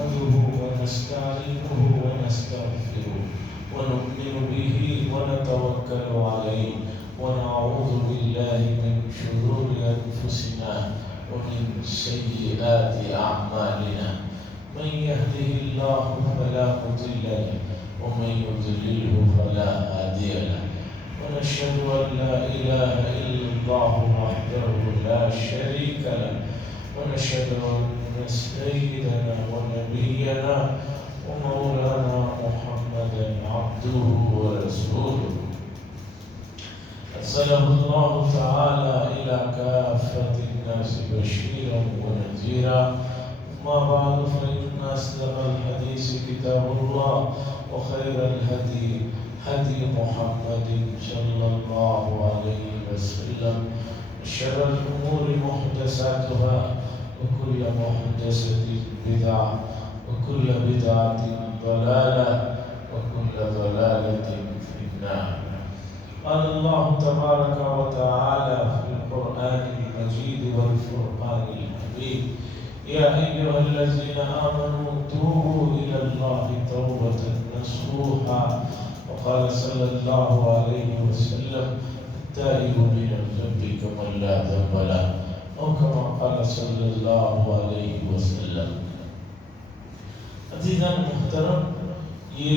نحمده ونستعينه ونستغفره ونؤمن به ونتوكل عليه ونعوذ بالله من شرور أنفسنا ومن سيئات أعمالنا من يهده الله فلا مضل له ومن يضلله فلا هادي له ونشهد أن لا إله إلا الله وحده لا شريك له ونشهد أن سيدنا ونبينا ومولانا محمدا عبده ورسوله أرسله الله تعالى إلى كافة الناس بشيرا ونذيرا أما بعد فإن أصدق الحديث كتاب الله وخير الهدي هدي محمد صلى الله عليه وسلم وشر الأمور محدثاتها وكل محدثة بدعة وكل بدعة ضلالة وكل ضلالة في النار. قال الله تبارك وتعالى في القرآن المجيد والفرقان الحميد يا أيها الذين آمنوا توبوا إلى الله توبة نصوحا وقال صلى الله عليه وسلم التائب من الذنب كمن لا ذنب له أو كما قال صلى الله عليه وسلم. عزیزان محترم، یہ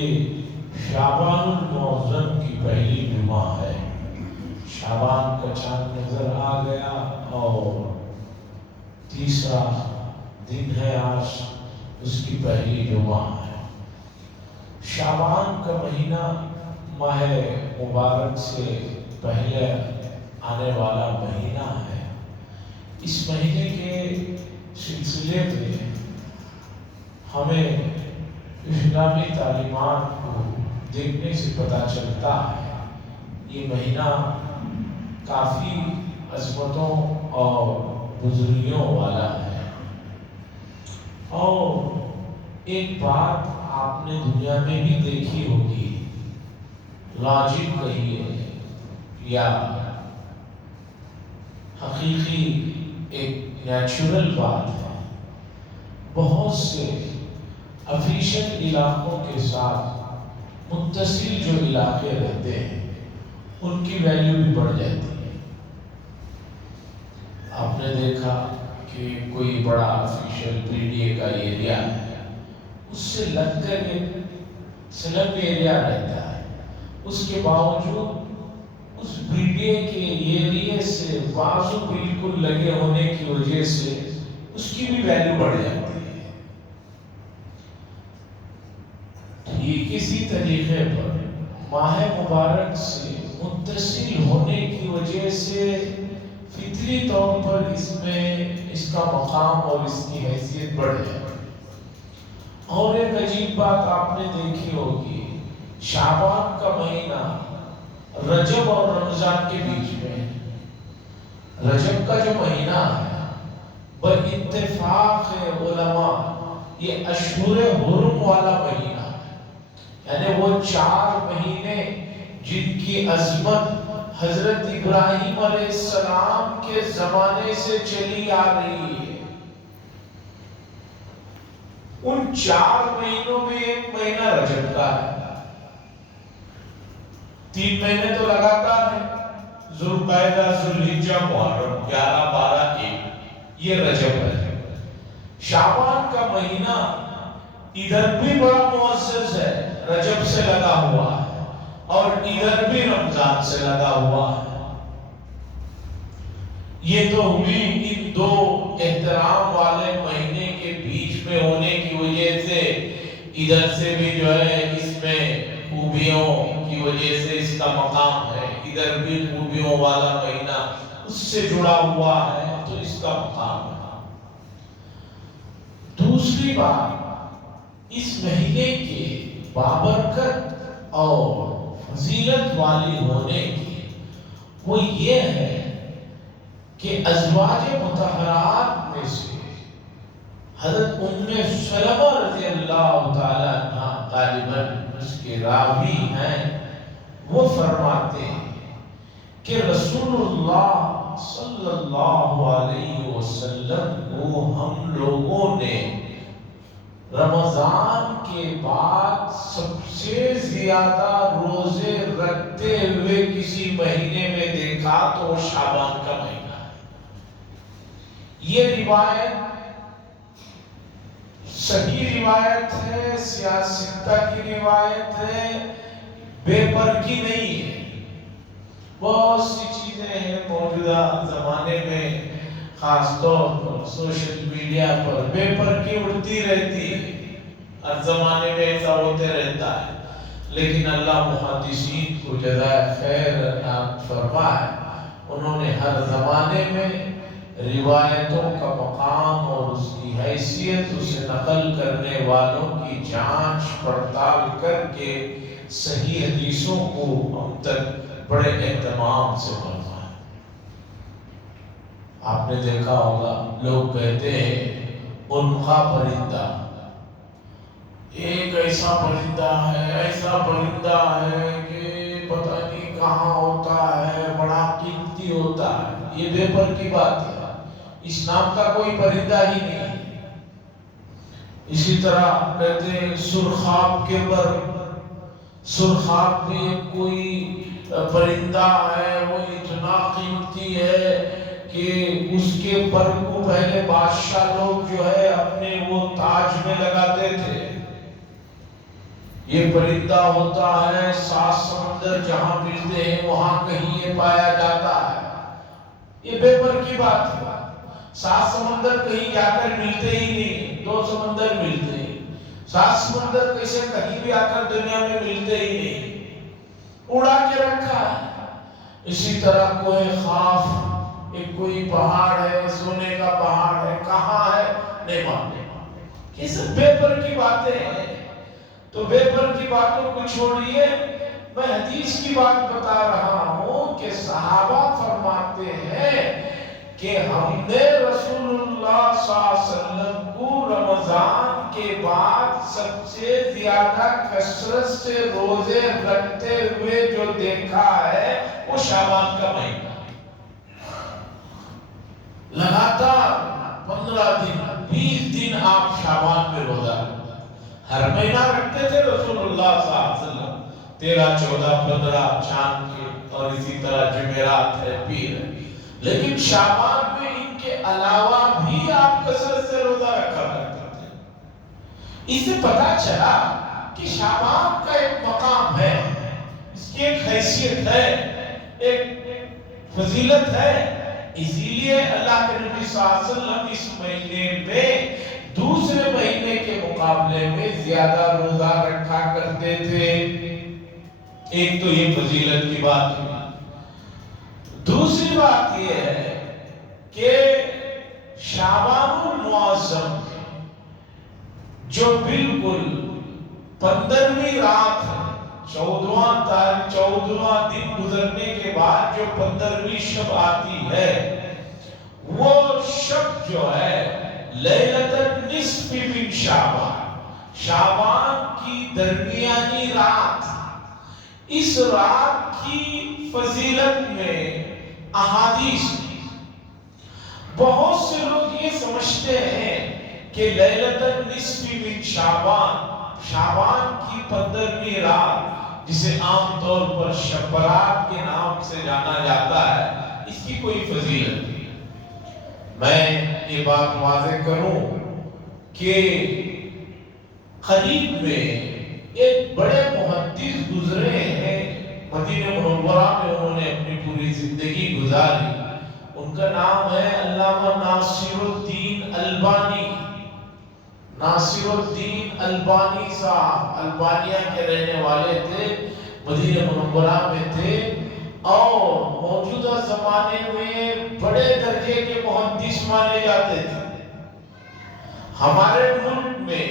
شعبان المعظم کی پہلی جمعہ ہے. شعبان کا چاند نظر آ گیا اور تیسرا دن ہے آج، اس کی پہلی جمعہ ہے. شعبان کا مہینہ ماہ مبارک سے پہلے آنے والا مہینہ ہے. اس مہینے کے سلسلے میں ہمیں اسلامی تعلیمات کو دیکھنے سے پتہ چلتا ہے یہ مہینہ کافی عظمتوں اور بزرگیوں والا ہے. اور ایک بات آپ نے دنیا میں بھی دیکھی ہوگی، لاجک کہیے یا حقیقی ایک نیچرل بات ہے، بہت سے افیشل علاقوں کے ساتھ متصل جو علاقے رہتے ہیں ان کی ویلیو بھی بڑھ جاتی ہے. آپ نے دیکھا کہ کوئی بڑا افیشل پی ڈی اے کا ایریا ہے، اس سے لگ کر ایک سلم ایریا رہتا ہے، اس کے باوجود اس پی ڈی اے کے ایریے سے بازو بالکل لگے ہونے کی وجہ سے اس کی بھی ویلیو بڑھ جاتی ہے. ٹھیک اسی طریقے پر ماہ مبارک سے متصل ہونے کی وجہ سے فطری طور پر اس کا مقام اور اس کی حیثیت بڑھ جائے. اور ایک عجیب بات آپ نے دیکھی ہوگی، شعبان کا مہینہ رجب اور رمضان کے بیچ میں، رجب کا جو مہینہ ہے باتفاق علماء یہ اشہر حرم والا مہینہ ہے. یعنی وہ 4 مہینے جن کی عظمت حضرت ابراہیم علیہ السلام کے زمانے سے چلی آ رہی ہے، ان 4 مہینوں میں ایک مہینہ رجب کا ہے. 3 مہینے تو لگاتار ہیں، ذوالقعدہ، ذوالحجہ، محرم، 11، 12، 1، یہ رجب ہے. شعبان کا مہینہ ادھر بھی بڑا معزز ہے، رجب سے لگا ہوا ہے، اور ادھر بھی رمضان سے لگا ہوا ہے. یہ تو ہوئی ان 2 احترام والے مہینے کے بیچ میں ہونے کی وجہ سے، ادھر سے بھی جو ہے اس میں خوبیوں کی وجہ سے اس کا مقام ہے، ادھر بھی خوبیوں والا مہینہ اس سے جڑا ہوا ہے تو اس کا مقام ہے. دوسری بات اس مہینے کے بابرکت اور فضیلت والی ہونے کی وہ یہ ہے کہ ازواج مطہرات میں سے حضرت ام سلمہ رضی اللہ تعالی عنہ غالباً اس کے راوی ہیں، وہ فرماتے ہیں کہ رسول اللہ صلی اللہ علیہ وسلم کو ہم لوگوں نے رمضان کے بعد سب سے زیادہ روزے رکھتے ہوئے کسی مہینے میں دیکھا تو وہ شعبان کا مہینہ ہے۔ یہ روایت صحیح روایت ہے، سیاستہ کی روایت ہے، بے پرکی نہیں ہے۔ بہت سی چیزیں ہیں موجودہ زمانے میں، خاص طور پر سوشل میڈیا پر بے پرکی اڑتی رہتی ہے، ہر زمانے میں ایسا ہوتے رہتا ہے، لیکن اللہ محدثین کو جزائے خیر عطا فرمائے، انہوں نے ہر زمانے میں روایتوں کا مقام اور اس کی حیثیت، اسے نقل کرنے والوں کی جانچ پڑتال کر کے صحیح حدیثوں کو ہم تک بڑے اہتمام سے پڑھا ہے۔ آپ نے دیکھا ہوگا لوگ کہتے ہیں انقا پرندہ، ایک ایسا پرندہ ہے کہ پتہ نہیں کہاں ہوتا ہے، بڑا قیمتی ہوتا ہے۔ یہ بے پر کی بات ہے، اس نام کا کوئی پرندہ ہی نہیں ہے۔ اسی طرح کہتے ہیں سرخاب کے پر، سرخاب بھی کوئی پرندہ ہے، وہ اتنا قیمتی ہے کہ اس کے پر کو پہلے بادشاہ لوگ جو ہے اپنے وہ تاج میں لگاتے تھے۔ یہ پرندہ ہوتا ہے سات سمندر جہاں ملتے ہیں وہاں کہیں یہ پایا جاتا ہے۔ یہ بے پر کی بات ہے، سات سمندر کہیں جا کر ملتے ہی نہیں، دو سمندر ملتے ہیں، سات سمندر کیسے کہیں بھی آ کر دنیا میں ملتے ہی نہیں، اڑا کے رکھا ہے۔ اسی طرح کوئی خاف، ایک کوئی پہاڑ ہے، سونے کا پہاڑ ہے، کہاں ہے نہیں مانتے۔ یہ سب بے پر کی باتیں ہیں۔ تو بے پر کی باتوں کو چھوڑیے، میں حدیث کی بات بتا رہا ہوں کہ صحابہ فرماتے ہیں کہ ہم نے رسول اللہ صلی اللہ علیہ وسلم کو رمضان کے بعد سب سے زیادہ کثرت سے روزے رکھتے ہوئے جو دیکھا ہے وہ شعبان کا مہینہ، لگاتار 15 دن 20 دن آپ شعبان میں روزہ رکھتے، ہر مہینہ رکھتے تھے رسول اللہ صلی اللہ علیہ وسلم، 13 14 15 چاند کے، اور اسی طرح جمعرات ہے، پیر ہے، لیکن شعبان میں ان کے علاوہ بھی آپ کثرت سے روزہ رکھا کرتے تھے۔ اس سے پتہ چلا کہ شعبان کا ایک مقام ہے، اس کی ایک حیثیت ہے، ایک فضیلت ہے۔ اسی لیے اللہ کے نبی صلی اللہ علیہ وسلم اس مہینے میں دوسرے مہینے کے مقابلے میں زیادہ روزہ رکھا کرتے تھے۔ ایک تو یہ فضیلت کی بات ہے، دوسری بات یہ ہے کہ شعبان المعظم جو بالکل 15ویں رات ہے، 14واں دن گزرنے کے بعد جو 15ویں شب آتی ہے، وہ شب جو ہے لیلۃ النصف من شعبان، شعبان کی درمیانی رات، اس رات کی فضیلت میں احادیث، بہت سے لوگ یہ سمجھتے ہیں کہ لیلۃ النصف من شعبان، شعبان کی 15ویں رات جسے عام طور پر شب برات کے نام سے جانا جاتا ہے، اس کی کوئی فضیلت نہیں۔ میں یہ بات واضح کروں کہ قریب میں ایک بڑے محدث گزرے ہیں، مدینہ منورہ میں انہوں نے اپنی پوری زندگی گزاری، ان کا نام ہے علامہ ناصر الدین البانی، ناصر الدین البانی صاحب، البانیہ کے رہنے والے تھے، مدینہ منورہ میں تھے، اور موجودہ زمانے میں بڑے درجے کے محدث مانے جاتے تھے۔ ہمارے ملک میں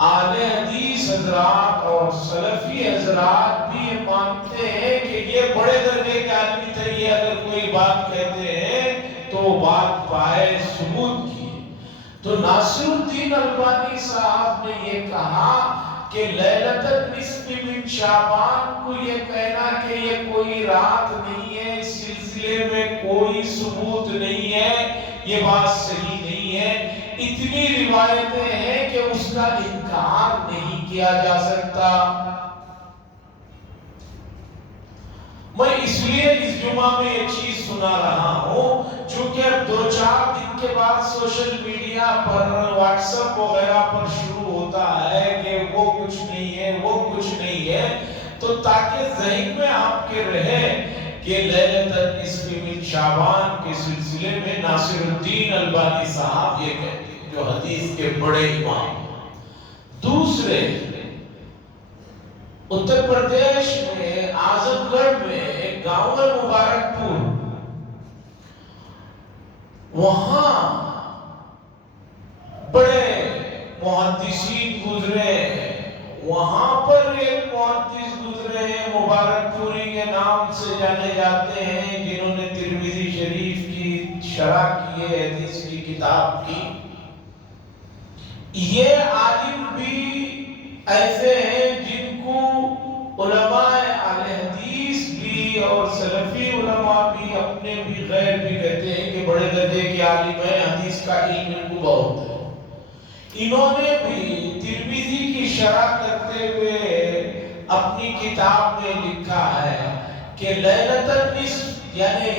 اہل حدیث حضرات اور سلفی حضرات بھی یہ مانتے ہیں کہ یہ بڑے درجے کے آدمی تھے، یہ اگر کوئی بات کہتے ہیں تو بات پائے ثبوت کی۔ تو ناصر الدین البانی صاحب نے یہ کہا کہ لیلۃ النصف من شعبان کو یہ کہنا کہ یہ کوئی رات نہیں ہے، اس سلسلے میں کوئی ثبوت نہیں ہے، یہ بات صحیح نہیں ہے۔ اتنی روایتیں ہیں کہ اس اس کا انکار نہیں کیا جا سکتا۔ میں اس لیے اس جمعہ میں یہ چیز سنا رہا ہوں چونکہ اب 2-4 دن کے بعد سوشل میڈیا پر واٹس ایپ وغیرہ پر شروع ہوتا ہے کہ وہ کچھ نہیں ہے، وہ کچھ نہیں ہے، تو تاکہ ذہن میں آپ کے رہے کہ لیلۃ النصف من شعبان کے سلسلے میں ناصر الدین البانی صاحب یہ کہتے ہیں جو حدیث کے بڑے امام۔ دوسرے، اتر پردیش میں اعظم گڑھ میں ایک گاؤں ہے مبارک پور، وہاں بڑے محدثین گزرے، وہاں پر ایک محدث گزرے ہیں مبارک پوری کے نام سے جانے جاتے ہیں، جنہوں نے ترمذی شریف کی شرح کی ہے، حدیث کی کتاب کی۔ یہ عالم بھی ایسے ہیں جن کو علماء اہل حدیث بھی اور سلفی علماء بھی اپنے بھی غیر بھی کہتے ہیں کہ بڑے درجے کے عالم ہیں، حدیث کا علم ان کو بہت ہے۔ انہوں نے بھی ترمذی کی شرح کرتے ہوئے اپنی کتاب میں لکھا ہے کہ لیلۃ النصف یعنی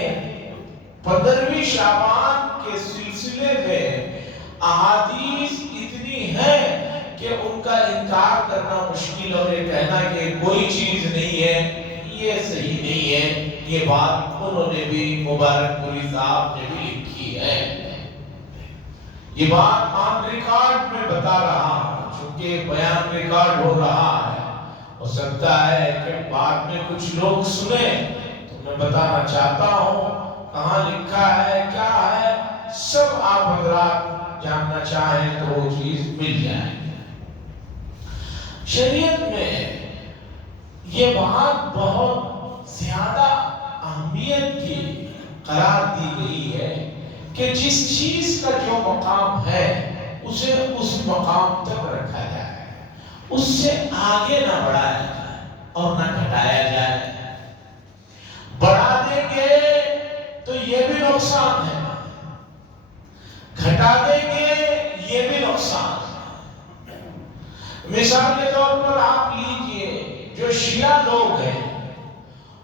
15ویں شعبان کے سلسلے میں احادیث اتنی ہیں کہ ان کا انکار کرنا مشکل، اور یہ کہنا کہ کوئی چیز نہیں ہے یہ صحیح نہیں ہے۔ یہ بات انہوں نے بھی مبارک پوری صاحب نے بھی لکھی ہے۔ یہ بات آن ریکارڈ میں بتا رہا ہوں چونکہ بیان ریکارڈ ہو رہا ہے، ہو سکتا ہے کہ بعد میں کچھ لوگ سنیں، تو میں بتانا چاہتا ہوں کہاں لکھا ہے کیا ہے، سب آپ حضرات جاننا چاہیں تو وہ چیز مل جائے۔ شریعت میں یہ بات بہت زیادہ اہمیت کی قرار دی گئی ہے کہ جس چیز کا جو مقام ہے اسے اس مقام تک رکھا جائے، اس سے آگے نہ بڑھایا جائے اور نہ گھٹایا جائے۔ بڑھا دیں گے تو یہ بھی نقصان ہے، گھٹا دیں گے یہ بھی نقصان ہے۔ مثال کے طور پر آپ لیجئے جو شیعہ لوگ ہیں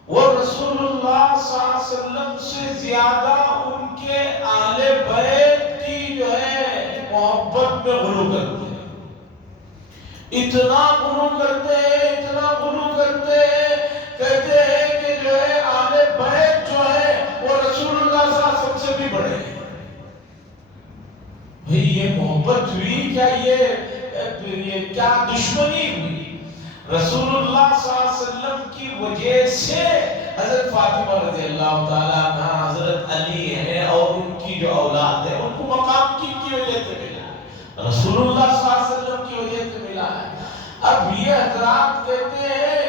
وہ رسول اللہ صلی اللہ علیہ وسلم سے زیادہ ان کے اہل بیت کی جو ہے محبت میں غلو کرتے ہیں، اتنا غلو کرتے ہیں، اتنا غلو کرتے ہیں، کہتے ہیں کہ جو ہے اہل بیت جو ہے وہ رسول اللہ صلی اللہ علیہ وسلم سے بھی بڑے ہیں۔ بھئی یہ محبت ہوئی کیا، یہ کیا دشمنی ہوئی؟ رسول اللہ صلی اللہ علیہ وسلم کی وجہ سے حضرت فاطمہ رضی اللہ تعالیٰ عنہ، حضرت علی ہے اور ان کی جو اولاد ہے ان کو مقام کی وجہ سے ملا ہے، رسول اللہ صلی اللہ علیہ وسلم کی وجہ سے ملا ہے۔ اب یہ حضرات کہتے ہیں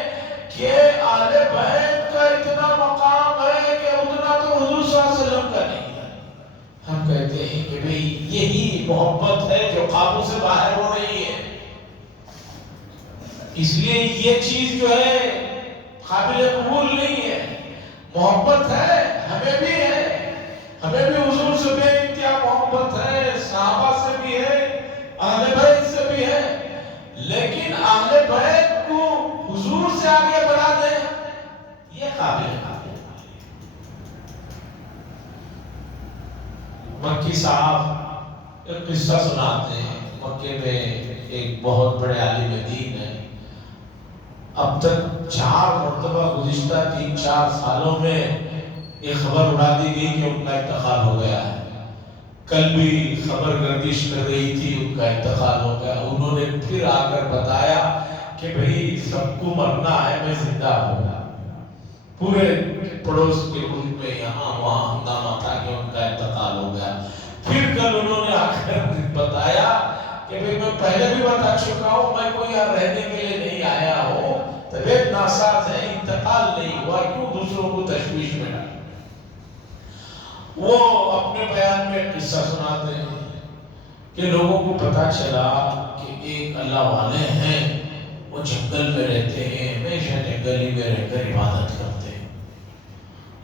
کہ اہل بیت کا اتنا مقام ہے کہ اتنا تو حضور صلی اللہ علیہ وسلم کا نہیں ہے۔ ہم کہتے ہیں کہ بھئی یہی محبت ہے جو قابو سے باہر ہو رہی ہے، اس لیے یہ چیز جو ہے قابل قبول نہیں ہے۔ محبت ہے، ہمیں بھی ہے، ہمیں بھی حضور سے بے انتہا محبت ہے، صحابہ سے بھی ہے، اہل بیت سے بھی ہے، لیکن اہل بیت کو حضور سے آگے بڑھا دیں یہ قابل ہے۔ مکی صاحب ایک قصہ سناتے ہیں، مکے میں ایک بہت بڑے عالم دین ہے، اب تک 4 مرتبہ گزشتہ 3-4 سالوں میں یہ خبر اڑا دی گئی کہ ان کا انتقال ہو گیا ہے۔ کل بھی خبر گردش کر رہی تھی ان کا انتقال ہو گیا۔ انہوں نے پھر آ کر بتایا کہ بھئی سب کو مرنا ہے، میں زندہ ہوں۔ پورے پڑوس کے ملک میں یہاں وہاں ہنگامہ تھا کہ ان کا انتقال ہو گیا۔ پھر کل انہوں نے آ کر بتایا کہ بھئی میں پہلے بھی بتا چکا ہوں، میں کوئی یہاں رہنے کے لیے نہیں آیا ہوں، طبیعت ناساز ہے، انتقال نہیں ہوا، کیوں دوسروں کو تشویش میں ڈالیں۔ وہ اپنے بیان میں قصہ سناتے ہیں کہ لوگوں کو پتا چلا کہ ایک اللہ والے ہیں، وہ جنگل میں رہتے ہیں، ہمیشہ جنگل ہی میں رہ کر عبادت کرتے ہیں۔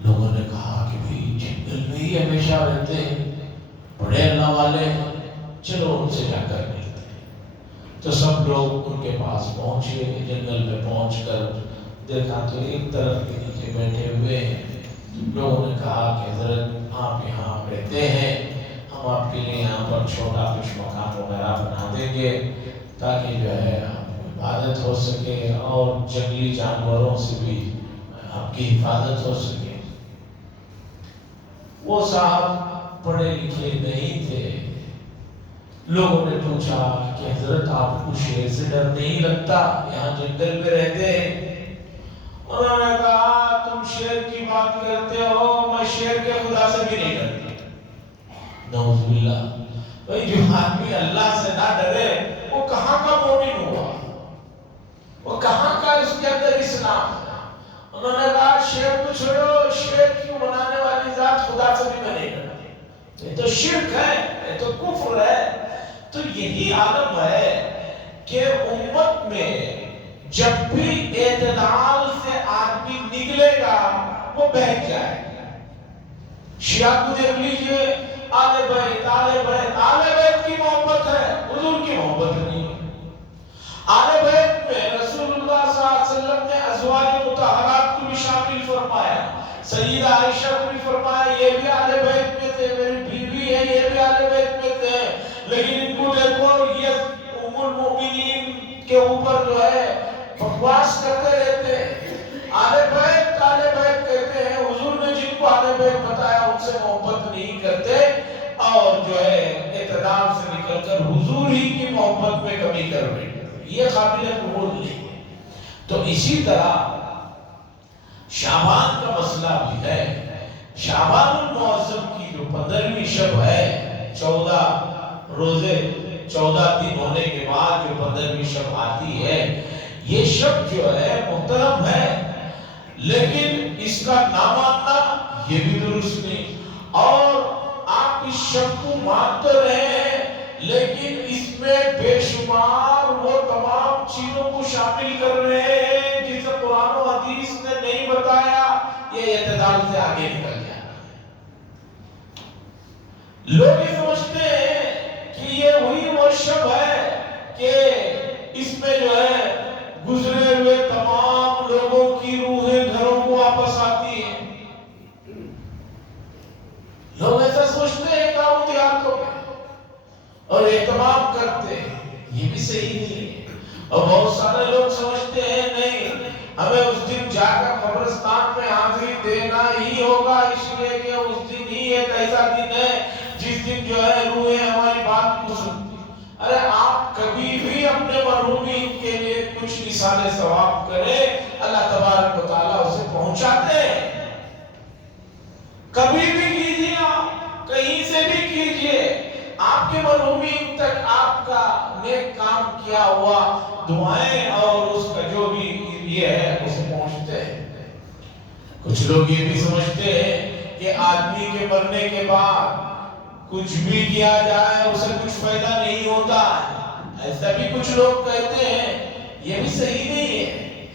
لوگوں نے کہا کہ بھئی جنگل میں ہی ہمیشہ رہتے ہیں، بڑے اللہ والے ہیں، چلو ان سے جا کر ملتے ہیں۔ تو سب لوگ ان کے پاس پہنچے، جنگل میں پہنچ کر دیکھا تو ایک درخت کے نیچے بیٹھے ہوئے ہیں۔ لوگوں نے کہا کہ حضرت آپ یہاں رہتے ہیں، ہم آپ کے لیے یہاں پر چھوٹا کچھ مکان وغیرہ بنا دیں گے تاکہ جو ہے آپ کی عبادت ہو سکے اور جنگلی جانوروں سے بھی آپ کی حفاظت ہو سکے۔ وہ صاحب پڑھے لکھے نہیں تھے۔ لوگوں نے پوچھا کہ حضرت آپ کو شیر سے ڈر نہیں لگتا؟ یہاں جنگل میں رہتے ہیں۔ انہوں نے کہا تم شیر کی بات کرتے ہو، میں شیر کے خدا سے بھی نہیں ڈرتا۔ نعوذ باللہ۔ بھئی جو آدمی اللہ سے نہ ڈرے وہ کہاں کا مومن ہوا؟ وہ کہاں کا اس کے اندر اسلام ہے؟ انہوں نے کہا شیر کو چھوڑو، شیر کیوں بنانے والی ذات خدا سے بھی نہیں ڈرتی، یہ تو شرک ہے، یہ تو کفر ہے۔ تو یہی عالم ہے کہ امت میں جب بھی اعتدال سے آدمی نکلے گا وہ بہک جائے گا۔ شیعہ کو دیکھ لیجئے، آل بیت کی محبت ہے، حضور کی محبت نہیں۔ آل بیت میں رسول اللہ صلی اللہ علیہ وسلم نے ازواج مطہرات کو بھی شامل فرمایا، سیدہ عائشہ کو بھی فرمایا یہ بھی آل بیت میں تھے، میری بیوی ہے یہ بھی آل بیت میں تھے، لیکن ان کو دیکھو یہ ام المؤمنین کے اوپر جو ہے بکواس کرتے رہتے ہیں۔ آل بیت کہتے ہیں، حضور نے جن کو آل بیت بتایا ان سے محبت نہیں کرتے اور جو ہے اعتدال سے نکل کر حضور ہی کی محبت میں کمی کر بیٹھے، یہ قابل قبول نہیں ہے۔ تو اسی طرح شعبان کا مسئلہ بھی ہے۔ شعبان المعظم کی جو 15ویں شب ہے، 14 روزے 14 دن ہونے کے بعد جو 15ویں شب آتی ہے، یہ شب جو ہے محترم ہے، لیکن اس کا نہ ماننا یہ بھی درست نہیں۔ اور آپ اس شب کو مانتے رہے لیکن اس میں بے شمار وہ تمام چیزوں کو شامل کر رہے ہیں جسے قرآن و حدیث نے نہیں بتایا، یہ اعتدال سے آگے نکل جانا ہے۔ لوگ یہ سمجھتے ہیں کہ یہ وہی وہ شب ہے کہ اس میں جو ہے گزرے ہوئے تمام لوگوں کی روحیں گھروں کو واپس آتی ہیں۔ لوگ ایسا سوچتے ہیں کام دیہاتوں میں اور اہتمام کرتے ہیں، یہ بھی صحیح نہیں ہے۔ اور بہت سارے لوگ سمجھتے ہیں نہیں ہمیں اس دن جا کر قبرستان میں حاضری دینا ہی ہوگا، اس لیے کہ اس دن ہی ایک ایسا دن ہے جس دن جو ہے روحیں ہماری بات کو سنتی۔ ارے آپ کبھی بھی اپنے مرحومین کے لیے کچھ نثار ثواب کریں، اللہ تبارک و تعالیٰ اسے پہنچاتے ہیں۔ کبھی بھی کیجیے، آپ کہیں سے بھی کیجیے، آپ کے مرحومین تک آپ کا نیک کام کیا ہوا دعائیں اور اس کا جو بھی یہ ہے اسے پہنچتے ہیں۔ کچھ لوگ یہ بھی سمجھتے ہیں کہ آدمی کے مرنے کے بعد کچھ بھی کیا جائے اسے کچھ فائدہ نہیں ہوتا ہے، ایسا بھی کچھ لوگ کہتے ہیں، یہ بھی صحیح نہیں ہے۔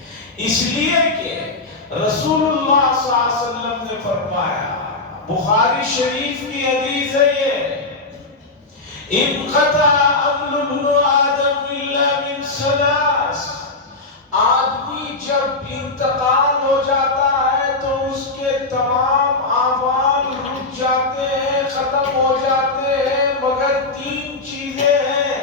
اس لیے کہ رسول اللہ صلی اللہ علیہ وسلم نے فرمایا، بخاری شریف کی حدیث ہے یہ، انقطع عمل ابن آدم الا من ثلاث، آدمی جب انتقال ہو جاتا ہے تو اس کے تمام اعمال رک جاتے ہیں، ختم ہو جاتے ہیں، مگر 3 چیزیں ہیں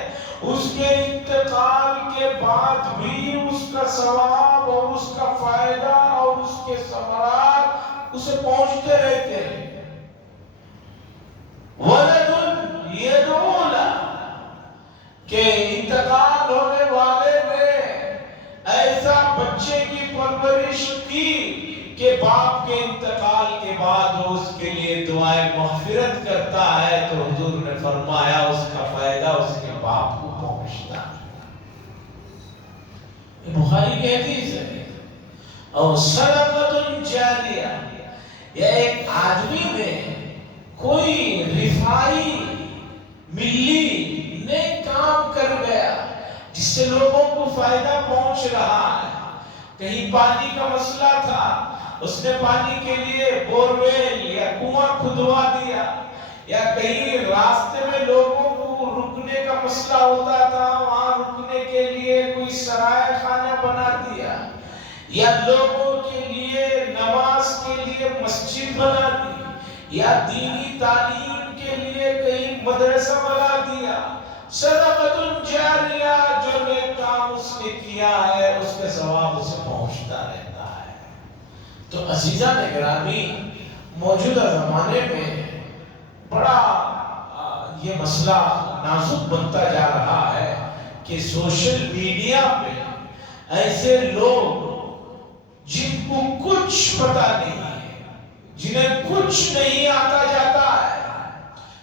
اس کے انتقال کے بعد بھی اس کا ثواب اور اس کا فائدہ اور اس کے ثمرات اسے پہنچتے رہتے ہیں۔ ولد یدعو لہ، کہ انتقال ہونے والے نے ایسا بچے کی پرورش کی کہ باپ کے انتقال کے بعد اس کے لیے دعائیں مغفرت کرتا ہے، تو حضور نے فرمایا اس کا فائدہ اس کے باپ کو پہنچتا ہے۔ یہ بخاری کی حدیث ہے۔ اور صدقۃ جاریہ، یہ ایک آدمی میں کوئی رفائی ملی نیک کام کر گیا جس سے لوگوں کو فائدہ پہنچ رہا ہے۔ کہیں پانی کا مسئلہ تھا، اس نے پانی کے لیے بورویل یا کنواں کھدوا دیا، یا کہیں راستے میں لوگوں کو رکنے کا مسئلہ ہوتا تھا، وہاں رکنے یا لوگوں کے لیے نماز کے لیے مسجد بنا دی، یا دینی تعلیم کے لیے کہیں مدرسہ بنا دیا، صدقۃ جاریہ جو نیک کام اس نے کیا ہے اس کے ثواب اسے پہنچتا رہتا ہے۔ تو عزیزان گرامی، موجودہ زمانے میں بڑا یہ مسئلہ نازک بنتا جا رہا ہے کہ سوشل میڈیا پہ ایسے لوگ جن کو کچھ پتا نہیں ہے، جنہیں کچھ نہیں آتا جاتا ہے،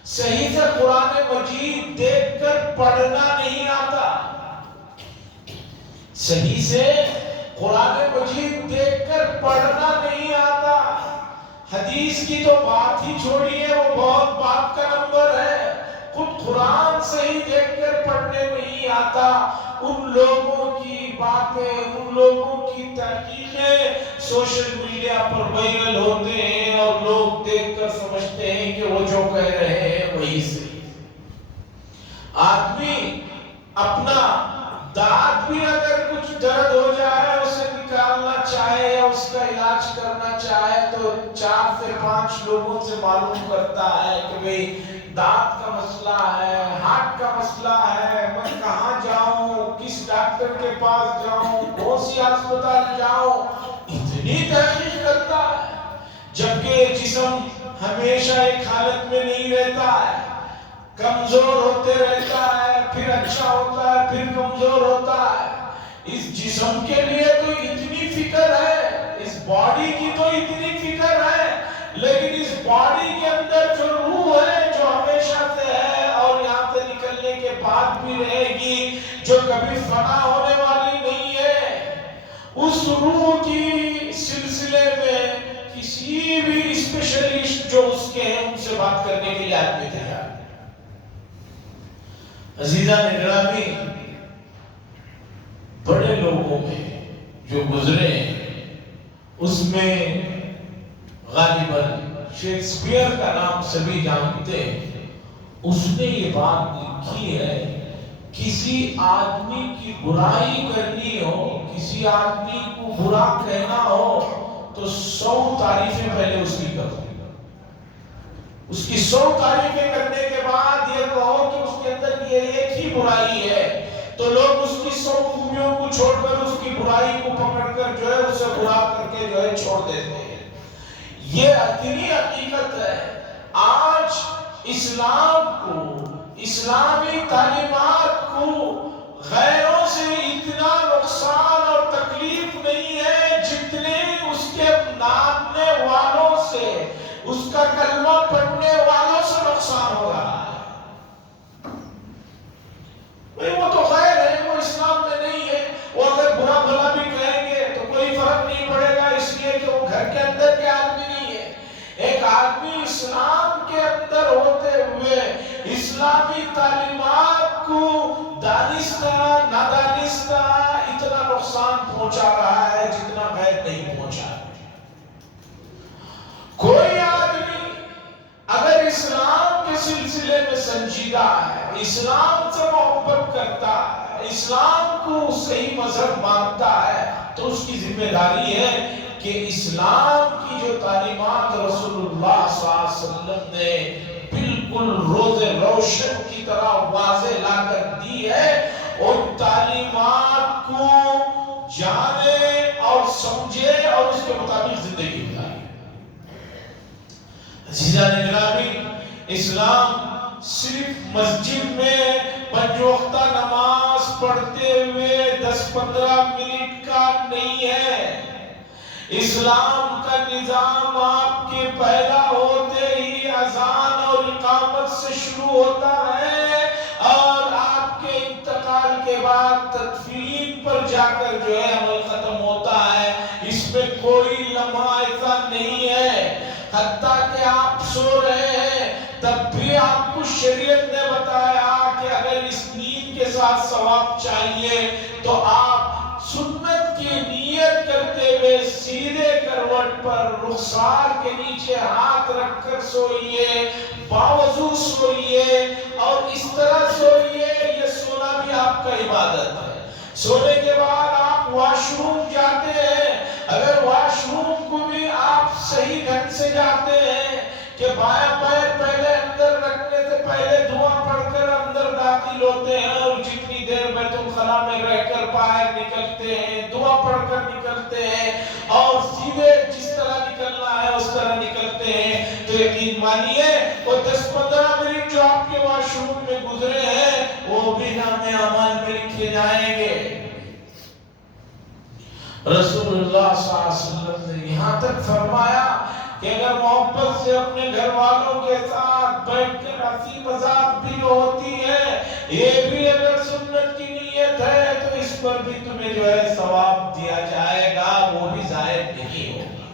صحیح سے قرآن مجید دیکھ کر پڑھنا نہیں آتا، صحیح سے قرآن مجید دیکھ کر پڑھنا نہیں آتا، حدیث کی تو بات ہی چھوڑیے، وہ بہت بات کا نمبر ہے، خود قرآن صحیح دیکھ کر پڑھنے نہیں آتا۔ ان لوگوں کی باتیں، ان لوگوں کی تحقیقیں سوشل میڈیا پر وائرل ہوتے ہیں اور لوگ دیکھ کر سمجھتے ہیں کہ وہ جو کہہ رہے ہیں وہی صحیح۔ آدمی اپنا دانت بھی اگر کچھ درد ہو جائے اسے نکالنا چاہے یا اس کا علاج کرنا چاہے تو 4 سے 5 لوگوں سے معلوم کرتا ہے کہ بھئی دانت کا مسئلہ ہے، ہارٹ کا مسئلہ ہے، میں کہاں جاؤں، کس ڈاکٹر کے پاس جاؤں، کون سی ہسپتال جاؤں، اتنی تحقیق کرتا ہے، جبکہ جسم ہمیشہ ایک حالت میں نہیں رہتا ہے، کمزور ہوتے رہتا ہے، پھر اچھا ہوتا ہے، پھر کمزور ہوتا ہے۔ اس جسم کے لیے تو اتنی فکر ہے، اس باڈی کی تو اتنی فکر ہے، لیکن اس باڈی کے اندر جو روح ہے جو ہمیشہ سے ہے اور یہاں سے نکلنے کے بعد بھی رہے گی، جو کبھی فنا ہونے والی نہیں ہے، اس روح کی سلسلے میں کسی بھی اسپیشلسٹ جو اس کے ہیں ان سے بات کرنے کے لیے آدمی تیار ہے۔ عزیزان گرامی، بڑے لوگوں میں جو گزرے ہیں اس میں غالباً شیکسپیئر کا نام سبھی جانتے ہیں، اس نے یہ بات لکھی ہے، کسی آدمی کی برائی کرنی ہو، کسی آدمی کو برا کہنا ہو تو 100 تعریفیں پہلے اس کی کرو، اس کی 100 تعریفیں کرنے کے بعد یہ کہو کہ اس کے اندر یہ ایک ہی برائی ہے، تو لوگ اس کی 100 خوبیوں کو چھوڑ کر اس کی برائی کو پکڑ کر جو ہے اسے برا کر کے جو ہے چھوڑ دیتے ہیں۔ یہ اتنی حقیقت ہے۔ آج اسلام کو، اسلامی تعلیمات کو غیروں سے اتنا نقصان اور تکلیف نہیں ہے جتنے اس کے ماننے والوں سے، اس کا کلمہ پڑھنے والوں سے نقصان ہو رہا ہے۔ وہ تو خیر ہے، وہ اسلام میں نہیں ہے، وہ اگر برا بھلا بھی کہیں گے تو کوئی فرق نہیں پڑے گا، اس لیے کہ وہ گھر کے اندر کے آدمی نہیں ہے۔ ایک آدمی اسلام کے اندر ہوتے ہوئے اسلامی تعلیمات کو دانستہ نادانستہ اتنا نقصان پہنچا رہا ہے جتنا غیر نہیں پہنچا۔ کوئی آدمی اگر اسلام کے سلسلے میں سنجیدہ ہے، اسلام سے محبت کرتا ہے، اسلام کو صحیح مذہب مانتا ہے، تو اس کی ذمہ داری ہے کہ اسلام کی جو تعلیمات رسول اللہ صلی اللہ علیہ وسلم نے بالکل روز روشن کی طرح واضح لا کر دی ہے، ان تعلیمات کو جانے اور سمجھے اور اس کے مطابق زندگی گزارے۔ عزیزان گرامی، اسلام صرف مسجد میں 5 وقتہ نماز پڑھتے ہوئے 10-15 منٹ کا نہیں ہے۔ اسلام کا نظام آپ کے پیدا ہوتے ہی اذان اور اقامت سے شروع ہوتا ہے اور آپ کے انتقال کے بعد تدفین پر جا کر جو ہے عمل ختم ہوتا ہے۔ اس میں کوئی لمحہ ایسا نہیں ہے، حتیٰ کہ آپ سو رہے ہیں تب بھی آپ کو شریعت نے بتایا کہ اگر اس نیند کے ساتھ ثواب چاہیے تو آپ سنت کی نیت کرتے ہوئے سیدھے کروٹ پر رخسار کے نیچے ہاتھ رکھ کر سوئیے، باوضو سوئیے اور اس طرح سوئیے۔ یہ سونا بھی آپ کا عبادت ہے۔ سونے کے بعد آپ واش روم جاتے ہیں اگر واش روم کو بھی آپ صحیح ڈھنگ سے جاتے ہیں کہ بائیں پیر پہلے اندر رکھنے سے پہلے دعا پڑھ کر اندر داخل ہوتے ہیں، اور جتنی دیر بیت الخلا میں رہ کر باہر نکلتے ہیں دعا پڑھ کر نکلتے ہیں، اور سیدھے جس طرح نکلنا ہے اس طرح نکلتے ہیں، تو یقین مانیے وہ 10-15 منٹ جو آپ کے واش روم میں گزرے ہیں وہ بھی نام اعمال میں لکھے جائیں گے۔ رسول اللہ صلی اللہ علیہ وسلم نے یہاں تک فرمایا کہ اگر محبت سے اپنے گھر والوں کے ساتھ بیٹھ کر ہنسی مذاق بھی ہوتی ہے، یہ بھی اگر سنت کی نیت ہے تو اس پر بھی تمہیں جو ہے ثواب دیا جائے گا، وہ بھی ضائع نہیں ہوگا۔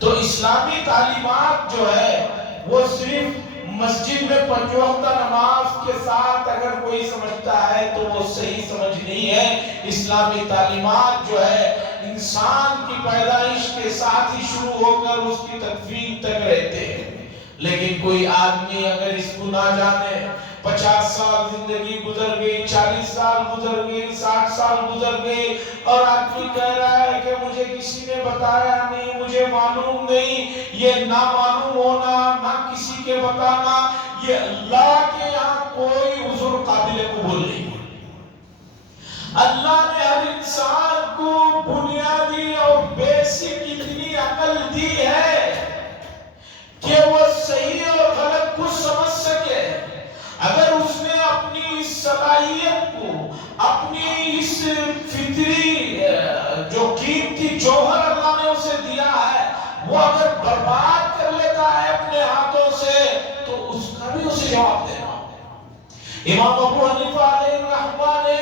تو اسلامی تعلیمات جو ہے وہ صرف مسجد میں 5 وقتہ نماز کے ساتھ اگر کوئی سمجھتا ہے تو وہ صحیح سمجھ نہیں ہے۔ اسلامی تعلیمات جو ہے انسان کی پیدائش کے ساتھ ہی شروع ہو کر اس کی تدفین تک رہتے ہیں، لیکن کوئی آدمی اگر اس کو نہ جانے، 50 سال زندگی گزر گئی، 40 سال گزر گئی، 60 سال گزر گئی، اور آدمی کہہ رہا ہے کہ مجھے کسی نے بتایا نہیں، مجھے معلوم نہیں، یہ نہ معلوم ہونا، نہ کسی کے بتانا، یہ اللہ کے یہاں کوئی عذر قابل قبول نہیں۔ اللہ نے ہر انسان کو بنیادی اور بیسک اتنی عقل دی ہے کہ وہ صحیح اور غلط کو سمجھ سکے۔ اگر اس نے اپنی اس صلاحیت کو، اپنی اس فطری جو قیمتی جوہر اللہ نے اسے دیا ہے، وہ اگر برباد کر لیتا ہے اپنے ہاتھوں سے تو اس کا بھی اسے جواب دینا ہوگا۔ امام ابو حنیفہ علیہ الرحمہ نے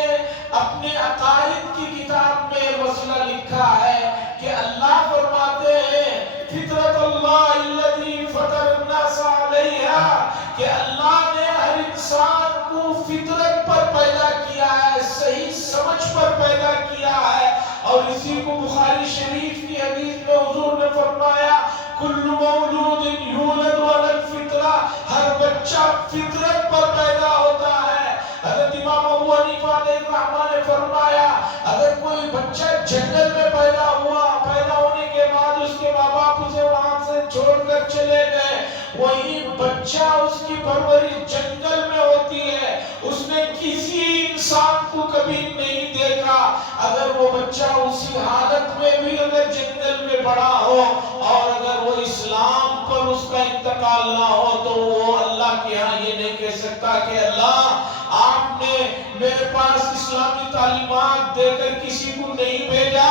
اپنے عقائد کی کتاب میں مسئلہ لکھا ہے کہ اللہ فرماتے ہیں فطرت اللہ الذی فطر الناس علیہا، کہ اللہ نے ہر انسان کو فطرت پر پیدا کیا ہے، صحیح سمجھ پر پیدا کیا ہے، اور اسی کو بخاری شریف کی حدیث میں حضور نے فرمایا کل مولود یولد علی الفطرہ، ہر بچہ فطرت پر پیدا ہوتا ہے۔ حضرت امام ابو حنیفہ علیہ الرحمہ نے فرمایا اگر کوئی بچہ جنگل میں پیدا ہوا، پیدا ہونے کے بعد اس کے ماں باپ اسے وہاں سے چھوڑ کر چلے گئے، وہی بچہ اس کی پرورش جنگل میں ہوتی ہے، اس نے کسی انسان کو کبھی نہیں دیکھا، اگر وہ بچہ اسی حالت میں بھی اگر جنگل میں بڑا ہو اور اگر وہ اسلام پر اس کا انتقال نہ ہو تو وہ اللہ کے ہاں یہ نہیں کہہ سکتا کہ اللہ آپ نے میرے پاس اسلامی تعلیمات دے کر کسی کو نہیں بھیجا،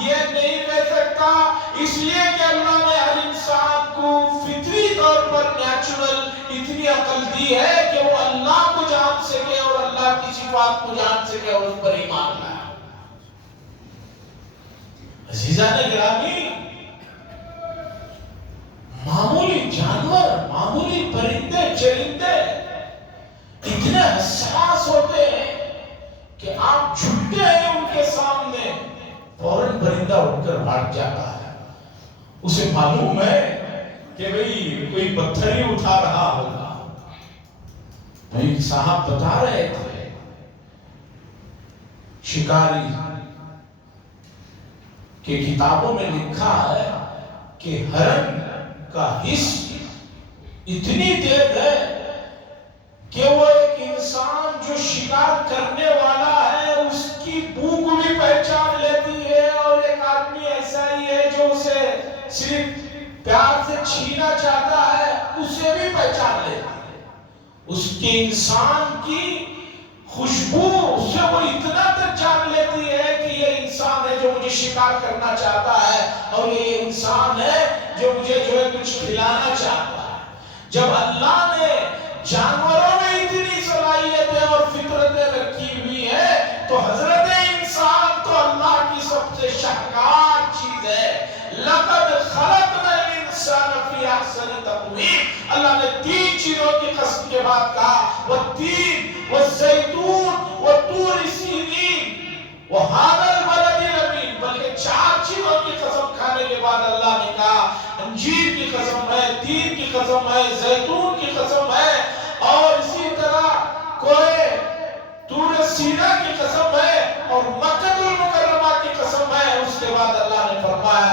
یہ نہیں کہہ سکتا، اس لیے کہ اللہ نے ہر انسان کو فطری طور پر نیچرل اتنی عقل دی ہے کہ وہ اللہ کو جان سکے اور اللہ کی صفات کو جان سکے اور اس پر ایمان لائے۔ عزیزان گرامی، معمولی جانور، معمولی پرندے چرندے اتنے حساس ہوتے ہیں کہ آپ جھکتے ہیں ان کے سامنے فوراً پرندہ اٹھ کر بھاگ جاتا ہے، اسے معلوم ہے کہ بھئی کوئی پتھر ہی اٹھا رہا ہوگا۔ بھئی صاحب بتا رہے تھے شکاری کہ کتابوں میں لکھا ہے کہ ہرن کا حس اتنی تیز ہے کہ وہ ایک انسان جو شکار کرنے والا ہے اس کی بو کو بھی پہچان لیتی ہے، اور ایک آدمی ایسا ہی ہے جو اسے صرف پیار سے چھینا چاہتا ہے اسے بھی پہچان لیتی ہے۔ اس کے انسان کی خوشبو سے وہ اتنا تک جان لیتی ہے کہ یہ انسان ہے جو مجھے شکار کرنا چاہتا ہے، اور یہ انسان ہے جو مجھے جو ہے کچھ کھلانا چاہتا ہے۔ جب اللہ نے جانوروں میں اتنی صلاحیتیں اور فطرتیں رکھی ہوئی ہیں تو حضرت انسان تو اللہ کی سب سے شاہکار چیز ہے۔ لَقَدْ خَلَقْنَا الْإِنسَانَ فِي أَحْسَنِ تَقْوِيمٍ، اللہ نے 3 چیزوں کی قسم کے بعد کہا وَالتِّينِ وَالزَّيْتُونِ وَطُورِ سِينِينَ وَهَذَا الْبَلَدِ الْأَمِينِ، بلکہ 4 چیزوں کی قسم کھانے کے بعد اللہ نے کہا انجیر کی قسم ہے، تین کی قسم ہے، زیتون کی قسم ہے، اور اسی طرح کوئے طور سینا کی قسم ہے، اور مکہ المکرمہ کی قسم ہے۔ اس کے بعد اللہ نے فرمایا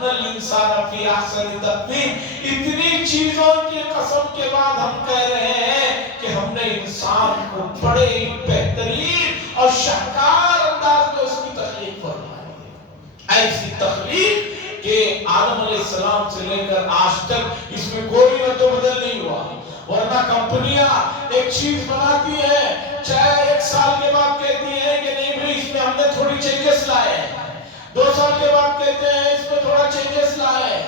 خلقنا الانسان فی احسن تقویم، اتنی چیزوں کی قسم کے بعد ہم کہہ رہے ہیں کہ ہم نے انسان کو بڑے بہترین اور شاہکار انداز میں اس کی تخلیق فرمائی ہے، ایسی تخلیق کہ آدم علیہ السلام سے لے کر آج تک اس میں کوئی رد و بدل نہیں ہوا۔ ورنہ کمپنیاں ایک چیز بناتی ہیں، چاہے 1 سال کے بعد کہتی ہیں کہ نہیں بھئی اس میں ہم نے تھوڑی چینجز لائے ہیں، 2 سال کے بعد کہتے ہیں اس میں تھوڑا چینجز لائے ہیں۔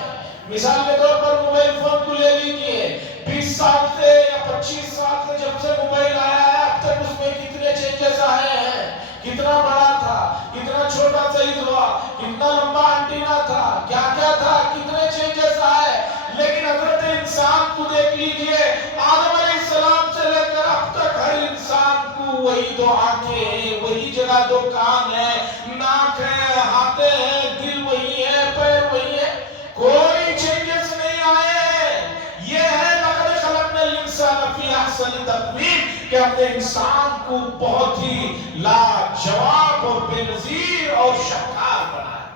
مثال کے طور پر موبائل فون کو لے لیجئے، 20 سال سے یا 25 سال سے جب سے موبائل آیا ہے اب تک اس میں کتنے چینجز آئے ہیں، کتنا بڑا تھا، کتنا چھوٹا سائز ہوا، کتنا لمبا انٹینا تھا، کیا کیا تھا، کتنے چینجز آئے۔ لیکن حضرت انسان کو دیکھ لیجئے، آدم علیہ السلام سے لے کر اب تک ہر انسان کو وہی 2 آنکھیں ہیں، وہی جگہ 2 کان ہیں، ناک ہے، ہاتھیں ہیں، دل وہی ہے، پیر وہی ہے، کوئی چینجز نہیں آئے۔ یہ ہے لقد خلقنا الانسان فی احسن تقویم، کہ ہم نے انسان کو بہت ہی لاجواب اور بے نظیر اور شاہکار بنایا۔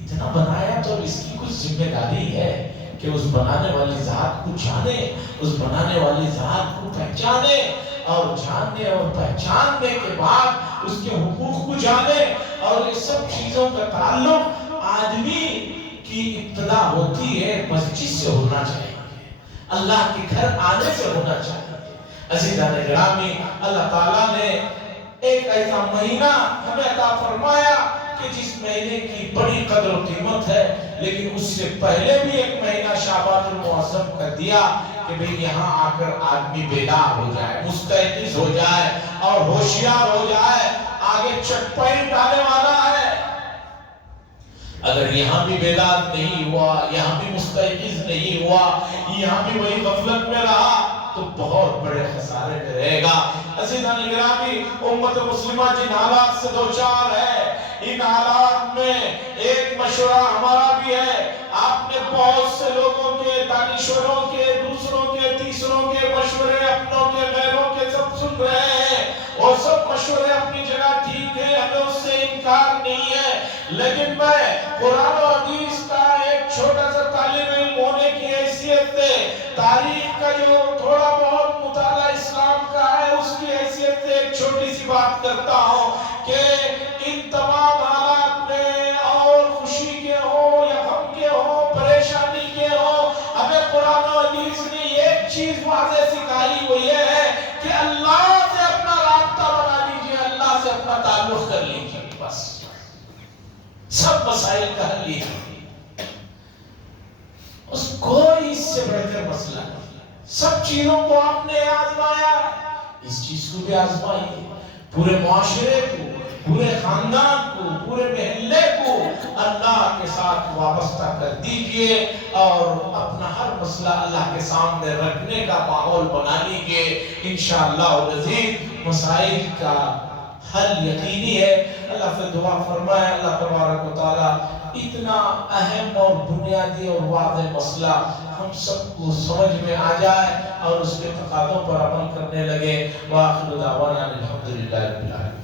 اتنا بنایا تو اس کی کچھ ذمہ داری ہے کہ اس بنانے والی ذات کو جانے، اس بنانے والی ذات کو پہچانے، اور جاننے اور پہچاننے کے بعد اس کے حقوق کو جانے۔ اور یہ سب چیزوں کا تعلق آدمی کی ابتدا ہوتی ہے مسجد سے ہونا چاہیے، اللہ کے گھر آنے سے ہونا چاہیے۔ عزیزان گرامی، اللہ تعالیٰ نے ایک ایسا مہینہ ہمیں عطا فرمایا کہ جس مہینے کی بڑی قدر و قیمت ہے، لیکن اس سے پہلے بھی ایک مہینہ شعبان المعظم کا دیا کہ بھئی یہاں آ کر آدمی بیدار ہو جائے، مستيقظ ہو جائے اور ہوشیار ہو جائے، آگے چیک پوائنٹ آنے والا ہے۔ اگر یہاں بھی بیدار نہیں ہوا، یہاں بھی مستيقظ نہیں ہوا، یہاں بھی وہی غفلت میں رہا تو بہت بڑے خسارے میں رہے گا۔ عزیزان گرامی، امت مسلمہ جن حالات سے دوچار ہے، ان حالات میں ایک مشورہ ہمارا بھی ہے۔ آپ نے بہت سے لوگوں کے، دانشوروں کے، دوسروں کے، تیسروں کے مشورے، اپنوں کے، غیروں کے سب سن رہے ہیں، اور سب مشورے اپنی جگہ ٹھیک ہے، ہمیں اس سے انکار نہیں ہے، لیکن میں قرآن و حدیث کا ایک چھوٹا سا طالب علم ہونے کی حیثیت سے، تاریخ کا جو تھوڑا بہت مطالعہ اسلام کا ہے اس کی حیثیت سے ایک چھوٹی سی بات کرتا ہوں کہ ان تمام حالات میں، اور خوشی کے ہوں یا غم کے ہوں، پریشانی کے ہوں، ہمیں قرآن و حدیث نے ایک چیز واضح سکھائی، وہ یہ ہے کہ اللہ سے اپنا رابطہ بنا لیجئے، اللہ سے اپنا تعلق کر لیجئے، بس سب مسائل کا حل یہ ہے۔ اس کوئی اس سے بڑھ کر مسئلہ نہیں۔ سب چیزوں کو آپ نے آزمایا، اس چیز کو بھی آزمائیے، پورے معاشرے کو، پورے خاندان کو، پورے محلے کو اللہ کے ساتھ وابستہ کر دیجئے، اور اپنا ہر مسئلہ اللہ کے سامنے رکھنے کا ماحول بنا لیجئے۔ انشاءاللہ العزیز مسائل کا حل یقینی ہے۔ اللہ سے دعا فرمائے اللہ تبارک و تعالی اتنا اہم اور بنیادی اور واضح مسئلہ ہم سب کو سمجھ میں آ جائے اور اس کے تقاضوں پر عمل کرنے لگے۔ وآخر دعوانا الحمدللہ رب العالمین۔